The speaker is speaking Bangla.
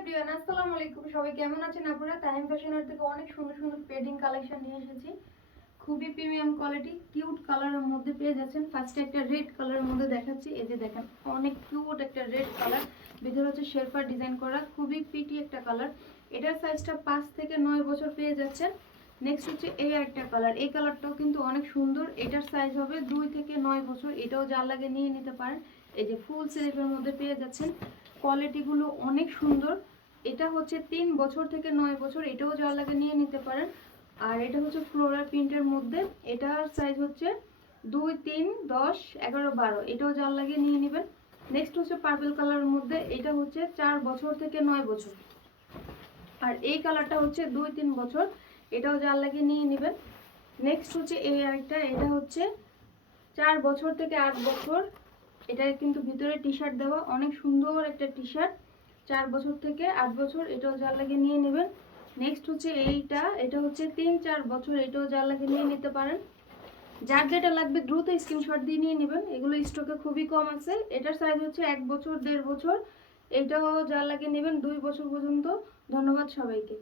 এভরিওয়ান, আসসালামু আলাইকুম। সবাই কেমন আছেন আপনারা? তাহিম ফ্যাশনের থেকে অনেক সুন্দর সুন্দর পেডিং কালেকশন নিয়ে এসেছি। খুবই প্রিমিয়াম কোয়ালিটি, কিউট কালারের মধ্যে পেয়ে যাচ্ছেন। ফার্স্টে একটা রেড কালারের মধ্যে দেখাচ্ছি। এই যে দেখেন, অনেক কিউট একটা রেড কালার, ভিতরে হচ্ছে শেরপার ডিজাইন করা, খুবই প্রিটি একটা কালার। এটার সাইজটা 5 থেকে 9 বছর পেয়ে যাচ্ছেন। নেক্সট হচ্ছে এই একটা কালার, এই কালারটাও কিন্তু অনেক সুন্দর। এটার সাইজ হবে 2 থেকে 9 বছর। এটাও যার লাগে নিয়ে নিতে পারেন। এই যে ফুল স্লিভের মধ্যে পেয়ে যাচ্ছেন, কোয়ালিটিগুলো অনেক সুন্দর। এটা হচ্ছে 3 বছর থেকে 9 বছর, এটাও যার লাগে নিয়ে নিতে পারেন। আর এটা হচ্ছে ফ্লোরাল প্রিন্টের মধ্যে, এটার সাইজ হচ্ছে 2, 3, 10, 11, 12, এটাও যার লাগে নিয়ে নেবেন। নেক্সট হচ্ছে পার্পল কালারের মধ্যে, এটা হচ্ছে 4 বছর থেকে 9 বছর। আর এই কালারটা হচ্ছে 2, 3 বছর, এটাও যার লাগে নিয়ে নেবেন। নেক্সট হচ্ছে এই আরেকটা, এটা হচ্ছে 4 বছর থেকে 8 বছর। এটা কিন্তু ভিতরে টি শার্ট দেওয়া, অনেক সুন্দর একটা টি শার্ট। 4 বছর থেকে 8 বছর, এটাও যার লাগে নিয়ে নেবেন। নেক্সট হচ্ছে এইটা, এটা হচ্ছে 3-4 বছর, এটাও যার লাগে নিয়ে নিতে পারেন। যার যেটা লাগবে দ্রুত স্ক্রিনশট দিয়ে নিয়ে নেবেন, এগুলো স্টকে খুবই কম আছে। এটার সাইজ হচ্ছে 1 বছর, 1.5 বছর, এটাও যার লাগে নেবেন 2 বছর পর্যন্ত। ধন্যবাদ সবাইকে।